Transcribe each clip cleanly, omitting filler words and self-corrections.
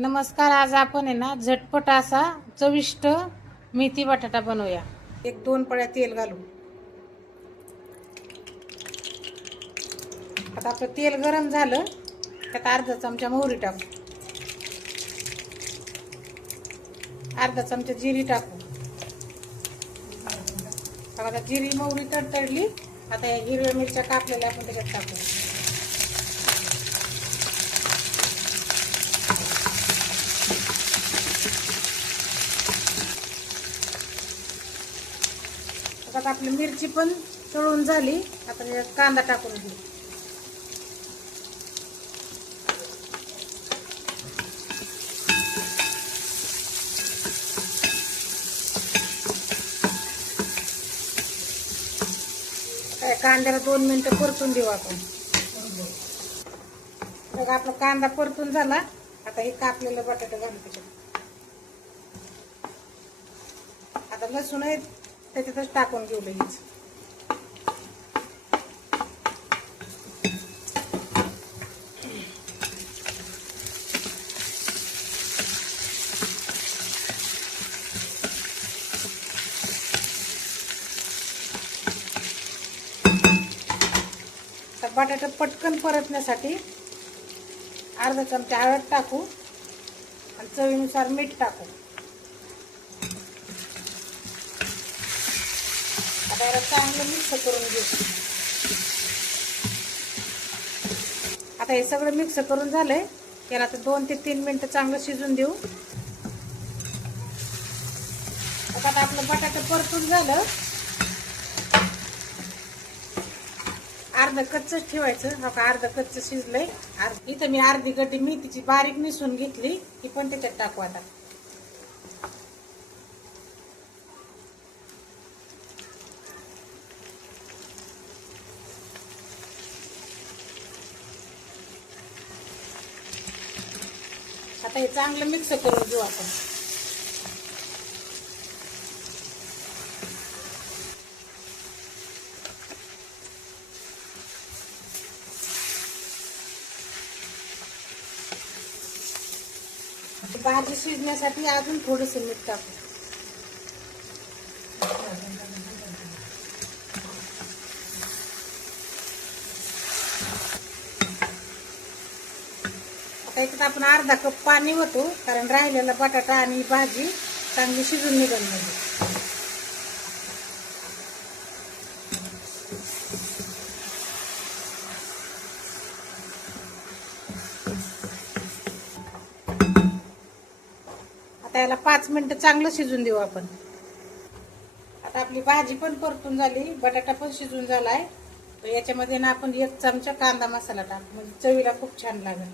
नमस्कार. आज आपण आहे ना झटपट असा चविष्ट मेथी बटाटा बनवूया. 1-2 पळ्या तेल घालू. आता आपलं तेल गरम झालं, त्यात अर्धा चमचा मोहरी टाकू, अर्धा चमचा जिरी टाकू. आता जिरी मोहरी तडतडली. आता या हिरव्या मिरच्या कापलेल्या आपण त्याच्यात टाकू. आता आपली मिरची पण तळून झाली. आता त्याच्यात कांदा टाकून घेऊ. कांद्याला 2 मिनिटं परतून देऊ आपण. बघा आपला कांदा परतून झाला. आता हे कापलेलं बटाटा घालू त्याच्यात. आता लसूण आहे त्याच्यातच टाकून घेऊ लगेच. तर बटाटा पटकन परतण्यासाठी अर्धा चमचा हळद टाकू आणि चवीनुसार मीठ टाकू. आता याला चांगलं मिक्स करून घेऊ. आता हे सगळं मिक्स करून झालंय. याला आता 2 ते 3 मिनिटं चांगलं शिजून देऊ. आता आपलं बटाटा परतून झालं. अर्ध कच्चच ठेवायचं. हा का अर्ध कच्च शिजलंय. इथं मी अर्धी गड्डी मेथीची बारीक निसून घेतली, ती पण त्याच्यात टाकू. आता आता हे चांगलं मिक्स करून घेऊ आपण. भाजी शिजण्यासाठी अजून थोडंसं मीठ टाकू. आता इकडे आपण अर्धा कप पाणी होतो, कारण राहिलेला बटाटा आणि भाजी चांगली शिजून निघाल म्हणजे. आता याला 5 मिनिटं चांगलं शिजून देऊ आपण. आता आपली भाजी पण परतून झाली, बटाटा पण शिजून झालाय. तर याच्यामध्ये ना आपण 1 चमचा कांदा मसाला टाकू, म्हणजे चवीला खूप छान लागेल.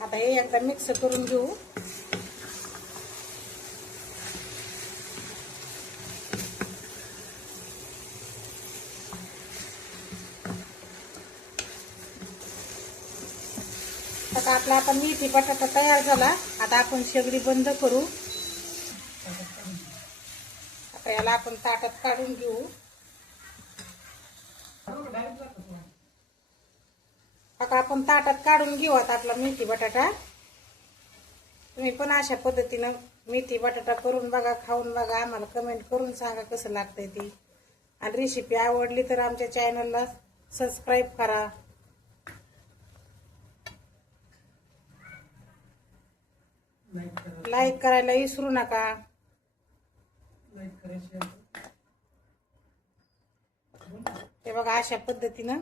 आता हे एकदा मिक्स करून घेऊ. आता आपला आता मेथी बटाटा तयार झाला. आता आपण शेगडी बंद करू. आता याला आपण ताटात काढून घेऊ. आता आपण ताटात काढून घेऊ. आता आपला मेथी बटाटा. तुम्ही पण अशा पद्धतीनं मेथी बटाटा करून बघा, खाऊन बघा, आम्हाला कमेंट करून सांगा कसं लागतंय ती. आणि रेसिपी आवडली तर आमच्या चॅनलला सबस्क्राईब करा. लाईक करायला विसरू नका. ते बघा अशा पद्धतीनं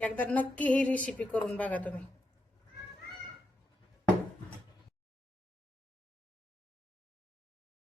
एकदा नक्की ही रेसिपी करून बघा तुम्ही.